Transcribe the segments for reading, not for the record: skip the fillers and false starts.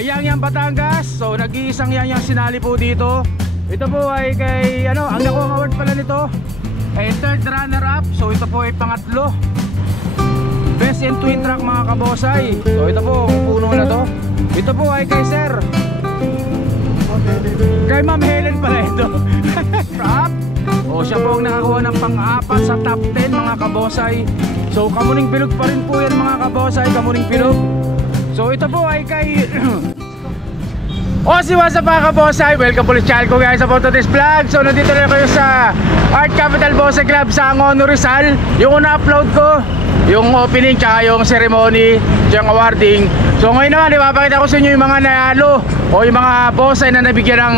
Yang Batangas. So nag-iisang yang sinali po dito. Ito po ay kay ang nakuha award pala nito ay third runner up. So ito po ay pangatlo. Best in twin track mga kabosay. So ito po ang puno na to. Ito po ay kay Sir, kay Ma'am Helen pala ito. O siya po ang nakakuha ng pang-apat sa top 10 mga kabosay. So Kamuning Bilog pa rin po yan mga kabosay, Kamuning Bilog. So ito po ay kay what's up mga kabosay, welcome po sa channel ko guys sa today's vlog. So nandito na kayo sa Art Capital Bosay Club sa Angono Rizal. Yung una-upload ko, yung opening tsaka yung ceremony, yung awarding. So ngayon naman ipapakita ko sa inyo yung mga nanalo o yung mga bosay na nabigyan ng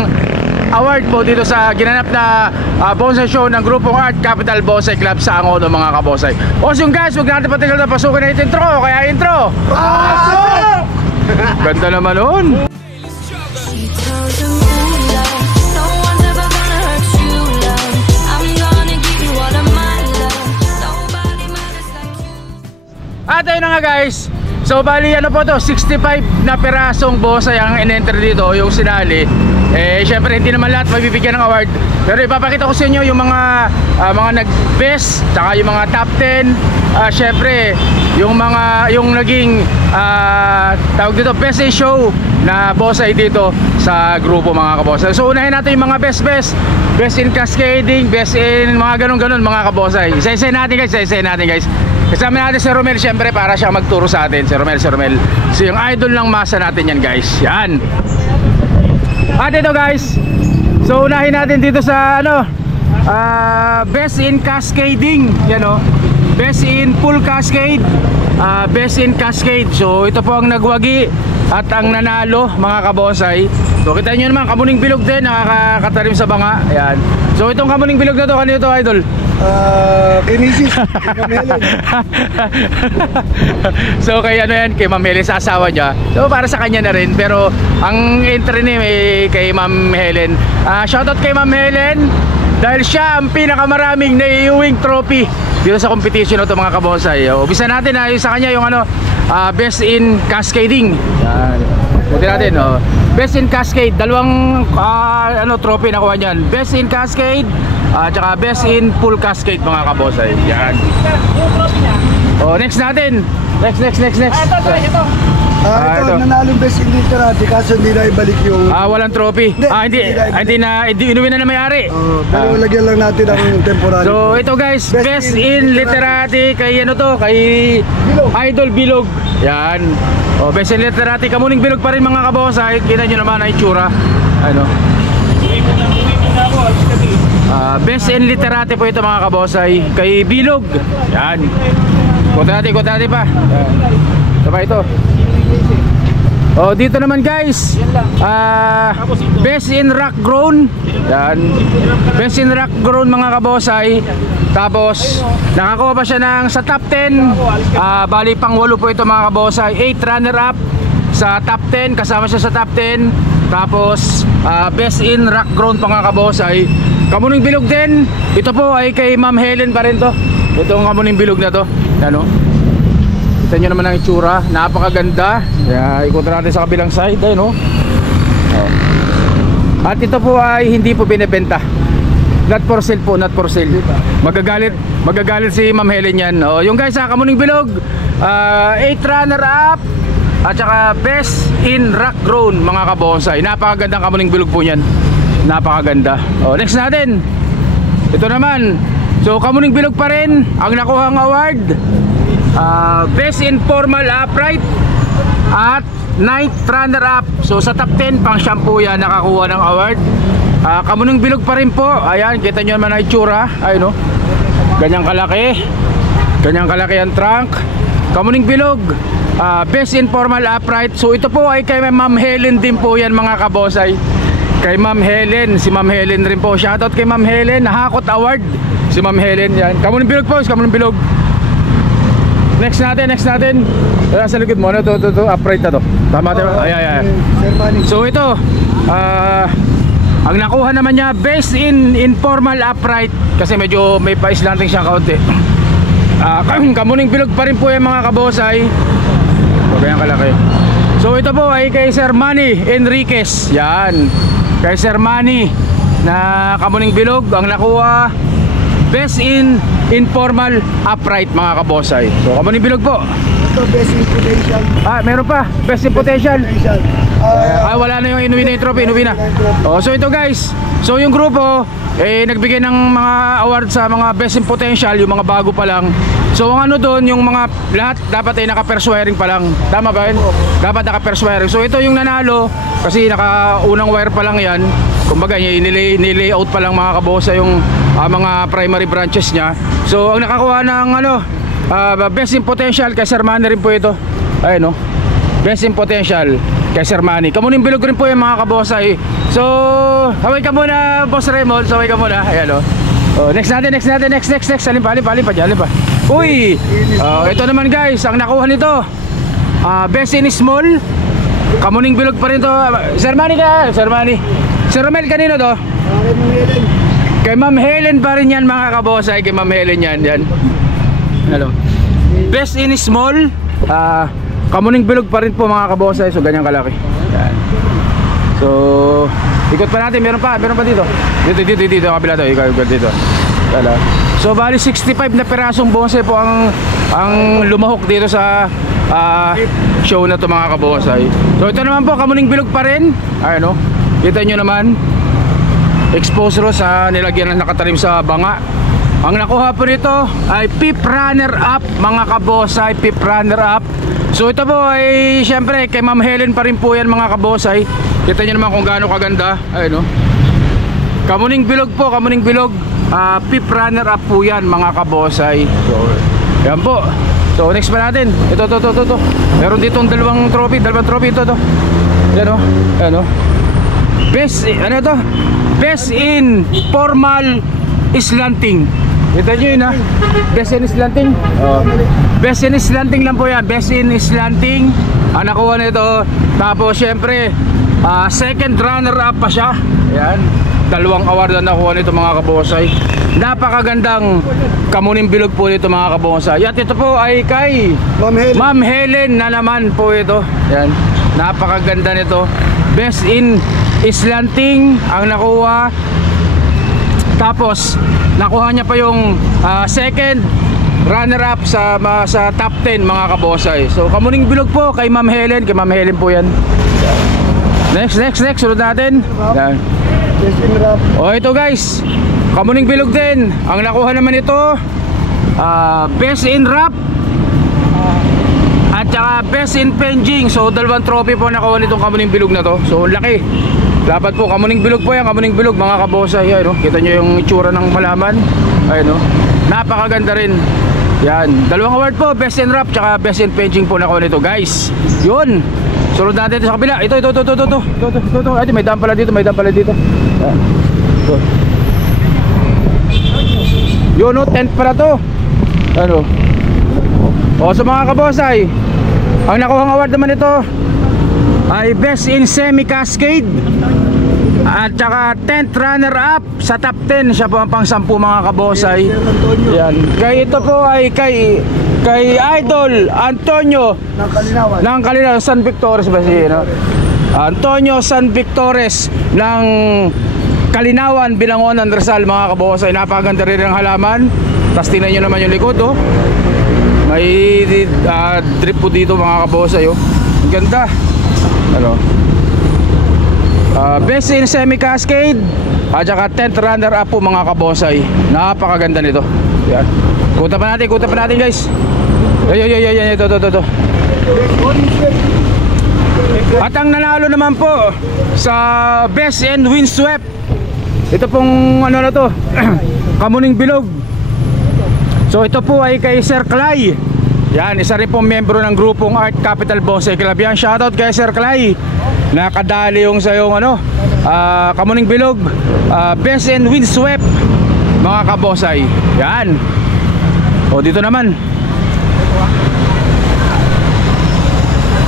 award po dito sa ginanap na bonsai show ng grupong Art Capital Bosay Club sa Angono mga kabosay. O so guys, huwag natin patigal na pasukin na intro. Kaya intro ganda naman nun. At ayun na nga guys. So bali ano po to, 65 na perasong bosay ang in-enter dito, yung sinali. Syempre hindi naman lahat mabibigyan ng award. Pero ipapakita ko sa inyo yung mga nag-best, tsaka yung mga top 10. Syempre yung naging tawag dito best in show na bosay dito sa grupo mga kabosay. So unahin natin yung mga best in cascading, best in mga ganun mga kabosay. Isa-isa natin guys. Kasama natin si Romel syempre para siya magturo sa atin. Si Romel. So yung idol ng masa natin yan guys. Yan. At ito guys. So unahin natin dito sa best in cascading. Yan o. Best in full cascade. Best in cascade. So ito po ang nagwagi at ang nanalo mga kabosay. So kita nyo naman, Kamuning Bilog din, nakakatarim sa banga. Ayan. So itong Kamuning Bilog na to, kanino to idol? Kay Mrs. Ma'am Helen. So kay kay Ma'am Helen sa asawa niya. So para sa kanya na rin. Pero ang entry name kay Ma'am Helen. Shoutout kay Ma'am Helen dahil siya ang pinakamaraming naiuwing trophy dito sa competition na to mga kabosay. Umpisa natin sa kanya yung best in cascading. Yan. Buti natin best in cascade, dalawang trophy nakuha niyan. Best in cascade tsaka best in full cascade mga kabosay. Yan. Next natin. Next. Ito, nanalong best in literati kaso hindi na ibalik yung walang trophy. Hindi inuwi na may-ari. Pero lagyan lang natin ang temporary. So ito guys, best in literati kay kay Idol Bilog. Yan. Best in literati, Kamuning Bilog pa rin mga kabosay. Kita nyo naman ang itsura. Best in literati po ito mga kabosay kay Bilog. Yan. Kuta natin pa. Ito pa ito. Dito naman guys, best in rock grown. Yan. Best in rock grown mga kabosay. Tapos nakakuha pa siya ng sa top 10. Bali pang 8 po ito mga kabosay. 8 runner up sa top 10, kasama siya sa top 10. Tapos best in rock grown mga kabosay. Kamuning Bilog din. Ito po ay kay Ma'am Helen pa rin to. Itong Kamuning Bilog na to. Ano? Kita nyo naman ang itsura, napakaganda. Ikutin natin sa kabilang side. At ito po ay hindi po binibenta. Not for sale po, not for sale. Magagalit si Ma'am Helen yan. Yung guys sa Kamuning Bilog, 8 runner up at saka best in rock grown mga kabonsay. Napakagandang Kamuning Bilog po yan. Napakaganda. Next natin. Ito naman. So Kamuning Bilog pa rin ang nakuhang award. Best in formal upright at 9th runner up. So sa top 10 pang shampoo yan nakakuha ng award. Kamuning Bilog pa rin po. Ayan, kita nyo naman ang itsura. Ayun ganyang kalaki ang trunk. Kamuning Bilog, best in formal upright. So ito po ay kay Ma'am Helen din po yan mga kabosay. Kay Ma'am Helen, si Ma'am Helen rin po. Shoutout kay Ma'am Helen, Hakot Award. Si Ma'am Helen yan. Kamuning Bilog po, Kamuning Bilog. Next natin. Sa likod mo, ito, upright na to. Tama tayo. Ay. So ito, ang nakuha naman niya, best in informal upright. Kasi medyo may pa-islanting siyang kaunti. Kamuning Bilog pa rin po yung mga kabosay. Huwag kayang kalaki. So ito po ay kay Sir Manny Enriquez. Yan. Kay Sir Manny na Kamuning Bilog ang nakuha best in informal upright mga kabosay. So Kamuning Bilog po. Ito, best in potential. Meron pa. Best in potential. Wala na yung inuwi na yung trophy, inuwi na. So ito guys, so yung grupo nagbigay ng mga award sa mga best in potential, yung mga bago pa lang. So ang ano doon, yung mga lahat dapat ay naka-perswiring pa lang. Tama ba yun? Dapat naka-perswiring. So ito yung nanalo kasi naka-unang wire pa lang yan. Kumbaga nilayout pa lang mga kabosa yung mga primary branches niya. So ang nakakuha ng best in potential kay Sir Manny rin po ito. Ayun no. Best in potential kay Sir Manny. Kamuning Bilog rin po yung mga kabosay. So haway ka muna Boss Raymond. So haway ka muna. Ayan o. Next natin. Alin pa dyan. Uy! Ito naman guys, ang nakuha nito best in small. Kamuning Bilog pa rin to. Sir Manny ka. Sir Romel kanino to? Kay Ma'am Helen pa rin yan mga kabosay. Kay Ma'am Helen yan. Hello. Best in small. Kamuning Bilog pa rin po mga kabosay. So ganyan kalaki. Yan. So ikot pa natin. Meron pa dito. Dito kabila to. Ikot dito. So bali 65 na perasong bonsai po ang lumahok dito sa show na to mga kabosay. So ito naman po Kamuning Bilog pa rin. Ayun o. Kita nyo naman. Exposed ro sa nilagyan na nakatalim sa banga. Ang nakuha po nito ay pip runner up mga kabosay. Pip runner up. So ito po ay syempre kay Ma'am Helen pa rin po yan mga kabosay. Kita nyo naman kung gaano kaganda. Ayun o. Kamuning Bilog po, Kamuning Bilog. Pip runner up po yan mga kabosay. So yan po. So next pa natin. Ito. Meron dito dalawang trophy ito to. Yan o. Yan o. Best Best in formal slanting. Kita nyo yun ha. Best in slanting. Best in slanting lang po yan. Best in slanting ang nakuha nito. Tapos syempre second runner up pa siya. Ayan. Dalawang award na nakuha nito mga kabosay. Napakagandang Kamuning Bilog po nito mga kabosay. At ito po ay kay Ma'am Helen na naman po ito. Ayan. Napakaganda nito. Best in slanting ang nakuha. Tapos nakuha niya pa yung second runner up sa top 10 mga kabosay. So Kamuning Bilog po kay Ma'am Helen. Kay Ma'am Helen po yan. Next sunod natin. Yan. Ito guys, Kamuning Bilog din. Ang nakuha naman ito best in rap at saka best in penjing. So dalawang trophy po nakuha nitong Kamuning Bilog na to. So laki. Dapat po Kamuning Bilog po yan. Kamuning Bilog mga kabosay. Ayan, no? Kita nyo yung itsura ng malaman. Ayan, no? Napakaganda rin. Yan. Dalawang award po. Best in rap tsaka best in penjing po nakuha nito guys. Yun. Sunod natin ito sa kabila. Ito. Ay, may dam pala dito. Yan. Yun, no? Tent pala to. Ano? Sa mga kabosay, ang nakuhang award naman ito ay best in semi cascade at saka 10th runner up sa top 10. Siya po ang pang 10 mga kabosay. Yan. Kaya ito po ay kay Idol Antonio ng Kalinawan San Victores ba siya, no? Antonio San Victores ng Kalinawan, Bilangonan, Rizal mga kabosay. Napakaganda rin ang halaman. Tapos tingnan nyo naman yung likod may drip po dito mga kabosay. Ang ganda. Best in semi cascade at saka 10th runner up po mga kabosay. Napakaganda nito. Yan. Kuta pa natin guys. Yan. Ito. At ang nanalo naman po sa best in windswept, ito pong na to Kamuning Bilog. So ito po ay kay Sir Clay. Yan, isa rin pong membro ng grupong Art Capital Bonsai Club. Yan, shoutout kay Sir Clay. Nakadali yung sa yung Kamuning Bilog best in windswept mga kabosay. Yan. Dito naman.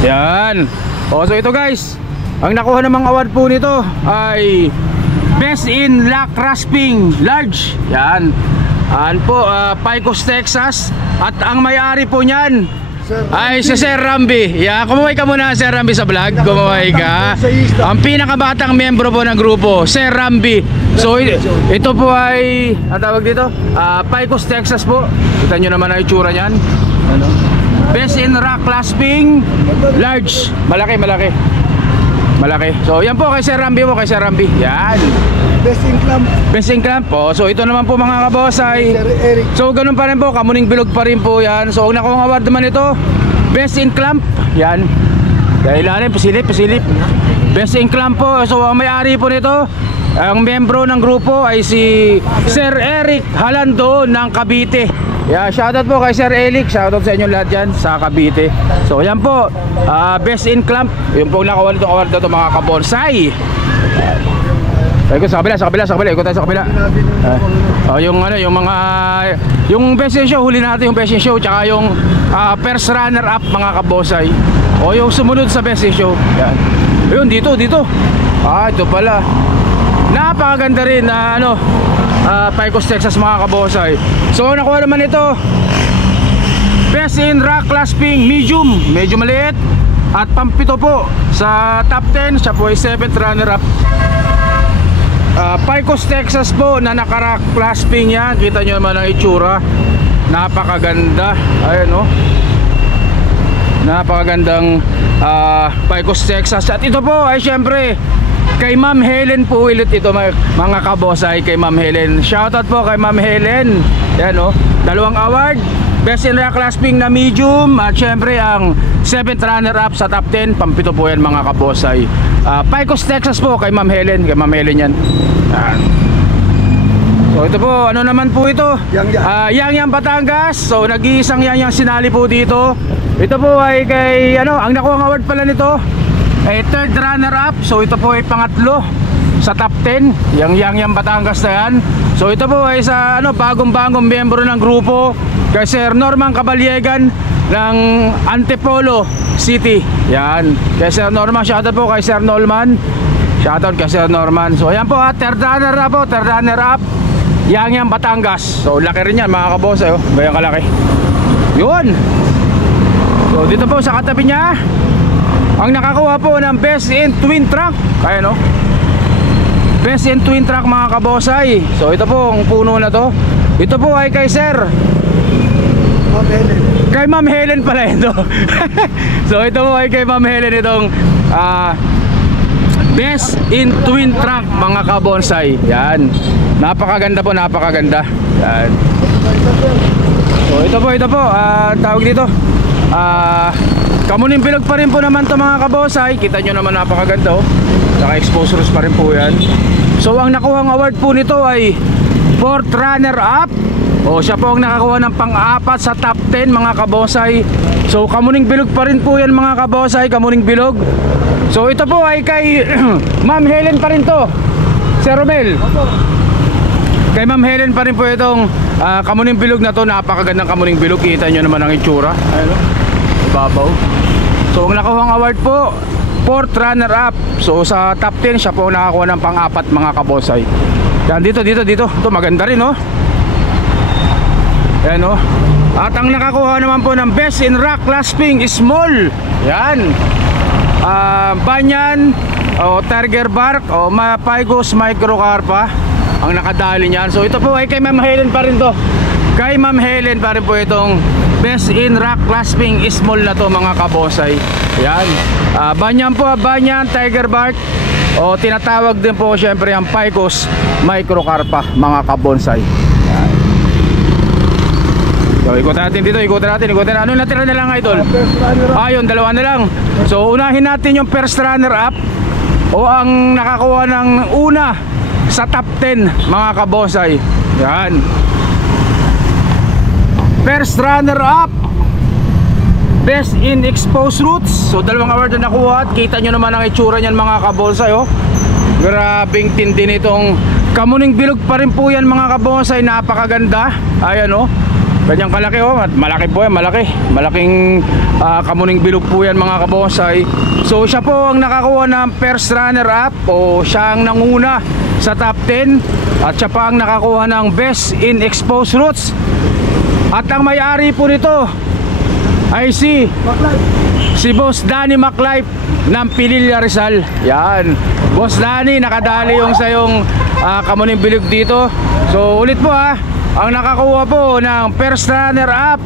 Yan. So ito guys, ang nakuha namang award po nito ay best in lock rasping large. Yan. Po, Picos, Texas. At ang may-ari po niyan Sir Ay, si Sir Rambi. Yeah, kumuhay ka muna, Sir Rambi, sa vlog. Kumuhay ka. Ang pinakabatang miyembro po ng grupo, Sir Rambi. So, ito po ay, ang tawag dito? Picos, Texas po. Kita nyo naman ang itsura niyan. Ano? Best in rock clasping, large. Malaki, malaki. Malaki. So, yan po kay Sir Rambi po, kay Sir Rambi. Yan. Best in clamp. Best in clamp po. So, ito naman po mga kaboss ay... Sir Eric. So, ganun pa rin po. Kamuning bilog pa rin po yan. So, ang nakuha award naman ito, Best in clamp. Yan. Dahil ilalim, pasilip, pasilip. Best in clamp po. So, ang may-ari po nito, ang membro ng grupo ay si Sir Eric Halando ng Cavite. Yeah, shoutout po kay Sir Eric. Shoutout sa inyo lahat dyan sa Cavite. So, yan po. Best in clamp. Yung po nakuha nitong award na ito mga kabonsai. Ikot sa kabila, sa kabila, sa kabila. Ikot tayo sa kabila. Yung ano, yung mga yung best in show, huli natin yung best in show, tsaka yung first runner up mga kabosay. O yung sumunod sa best in show. Yan. Ayun, dito, dito. Ito pala. Napakaganda rin na ano, Picos, Texas mga kabosay. So nakuha naman ito, best in rock clasping medium, medyo maliit. At pampito po sa top 10, siya po ay 7th runner up. Picos, Texas po na naka-rock clasping yan. Kita nyo naman ang itsura. Napakaganda. Ayan o. Napakagandang Picos, Texas. At ito po ay syempre kay Ma'am Helen po ulit ito mga kabosay, kay Ma'am Helen. Shoutout po kay Ma'am Helen. Ayan o. Dalawang award. Best in rock clasping na medium. At syempre ang 7th runner up sa top 10. Pampito po yan mga kabosay. Picos, Texas po kay Ma'am Helen. Kay Ma'am Helen yan. So ito po, ano naman po ito? Yang Batangas. So nag-iisang yang sinali po dito. Ito po ay kay ano, ang nakuha award pala nito ay 3rd runner up. So ito po ay pangatlo sa top 10. Yang Batangas na yan. So ito po ay sa ano, bagong-bagong miyembro ng grupo, kay Sir Norman Caballegan ng Antipolo City. Yan. Kay Sir Norman, shoutout po kay Sir Norman. Shoutout kay Sir Norman. So ayan po, 3rd runner up po, 3rd runner up, Yang Batangas. So laki rin yan mga kaboss, gayang kalaki. Yun. So dito po sa katabi niya, ang nakakuha po ng best in twin truck. Kaya no, best in twin truck mga kabosay. So ito po ang puno na to. Ito po ay kay Sir Ma'am Helen. Kay Ma'am Helen pala ito. So ito po ay kay Ma'am Helen itong best in twin truck mga kabonsai. Yan. Napakaganda po, napakaganda. Yan. So ito po, tawag dito, Kamuning bilog pa rin po naman to mga kabosay. Kita nyo naman napakaganda oh. Saka exposures pa rin po yan. So ang nakuhang award po nito ay 4th runner up. O siya po ang nakakuha ng pang-apat sa top 10 mga kabosay. So kamuning bilog pa rin po yan mga kabosay, kamuning bilog. So ito po ay kay Ma'am Helen pa rin to, Sir Romel. Kay Ma'am Helen pa rin po itong kamuning bilog na to. Napakagandang kamuning bilog. Kita nyo naman ang itsura. Ayun, babaw. So ang nakuhang award po 4th runner up. So sa top 10 siya po nakakuha ng pang-apat mga kabosay. Yan, dito. Ito maganda rin oh. Yan oh. At ang nakakuha naman po ng best in rock clasping small. Yan. Banyan o Tiger Bark o Picos Microcarpa ang nakadali niyan. So ito po ay kay Ma'am Helen pa rin to. Kay Ma'am Helen pa rin po itong best in rock clasping small na to mga kabosay. Yan. Banyan po, Banyan Tiger Bark o tinatawag din po syempre ang Picos Microcarpa mga kabonsay. Yan. So ikutin natin dito, ikutin natin. Ano natira na lang idol? Ayun, dalawa na lang. So unahin natin yung first runner up o ang nakakuha ng una sa top 10 mga kabosay. Yan. First runner up, best in exposed roots. So dalawang award na nakuha at kita nyo naman ang itsura nyan mga kabonsay oh. Grabing tindi nitong kamuning bilog pa rin po yan mga kabonsay. Napakaganda. Ayan oh. Ganyang kalaki oh. At malaki po yan, malaki. Malaking kamuning bilog po yan mga kabonsay. So siya po ang nakakuha ng first runner up o siya ang nanguna sa top 10. At siya pa ang nakakuha ng best in exposed roots. At ang may-ari po nito ay si Backlight. Boss Danny Maclife ng Pililla Rizal. Yan, Boss Danny, nakadali yung sa yung Kamuning Bilog dito. So ulit po ang nakakuha po ng first runner up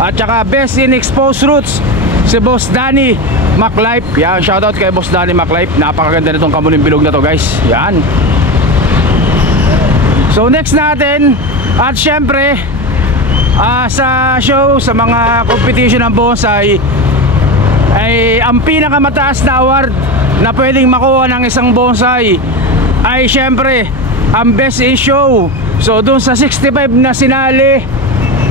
at saka best in exposed routes, si Boss Danny Maclife. Yan, shoutout kay Boss Danny Maclife. Napakaganda nitong Kamuning Bilog na to, guys. Yan. So next natin, at syempre sa show, sa mga competition ng bonsai, ay ang pinakamataas na award na pwedeng makuha ng isang bonsai ay syempre ang best in show. So dun sa 65 na sinali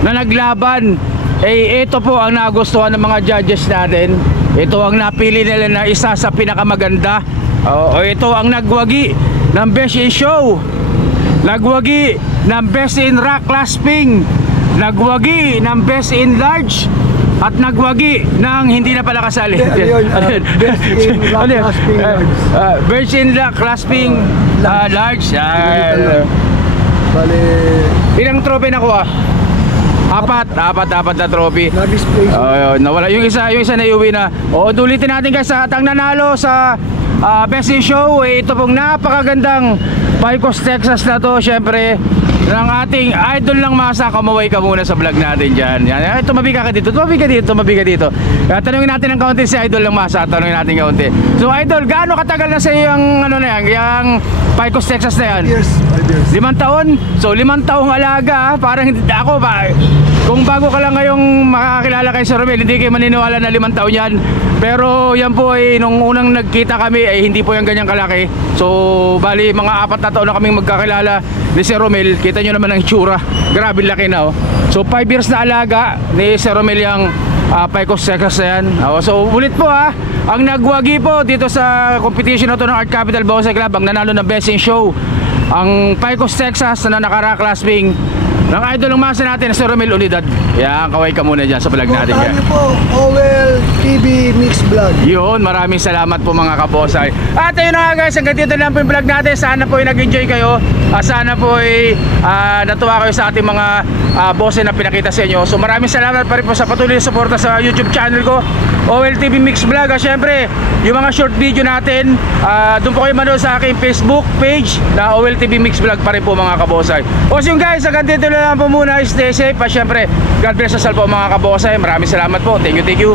na naglaban, ito po ang nagustuhan ng mga judges natin. Ito ang napili nila na isa sa pinakamaganda. Ito ang nagwagi ng best in show, nagwagi ng best in rock clasping, nagwagi ng best in large, at nagwagi ng hindi na pala kasali. Best in rock clasping large. Best in rock clasping large. Bale, Ilang trophy nakuha? Apat na trophy. na-display siya. Nawala yung isa na iuwi na. Ulitin natin guys, at ang nanalo sa best in show, ito pong napakagandang Pecos, Texas na to, syempre ng ating idol lang masa. Kamaway ka muna sa vlog natin dyan. Yan. Tumabi ka dito. Tanungin natin ng kaunti si idol lang masa. Tanungin natin kaunti. So idol, gaano katagal na sa iyo yung Pecos, Texas na yan? 5 years. 5 taon? So 5 taong alaga. Parang hindi ako ba, kung bago ka lang ngayong makakilala kay Sir Romel, hindi kayo maniniwala na 5 taon yan. Pero yan po ay nung unang nagkita kami ay hindi po yung ganyang kalaki. So bali mga 4 na taon na kaming magkakilala ni Sir Romel. Kita nyo naman ang itsura, grabe laki na. So 5 years na alaga ni Sir Romel yung Pecos, Texas na yan. So ulit po ang nagwagi po dito sa competition na to ng Art Capital Bonsai Club, ang nanalo ng best in show, ang Pecos, Texas na naka-rock clasping ng idol ng masa natin, Sir Romel Unidad. Yan, kaway ka muna dyan sa vlog natin. Puntahan niyo po, OL TV Mix Vlog. Yun, maraming salamat po mga kabosay. At ayun na nga guys, hanggang dito lang po yung vlog natin. Sana po ay nag-enjoy kayo. Sana po ay natuwa kayo sa ating mga bosay na pinakita sa inyo. So maraming salamat pa rin po sa patuloy na suporta sa YouTube channel ko, OL TV Mix Vlog. Siyempre, yung mga short video natin, doon po kayo manood sa aking Facebook page na OL TV Mix Vlog pa rin po mga kabosay. O so yun guys, hanggang dito lang po muna. Stay safe. Siyempre, God bless us all po mga kabosay. Maraming salamat po. Thank you.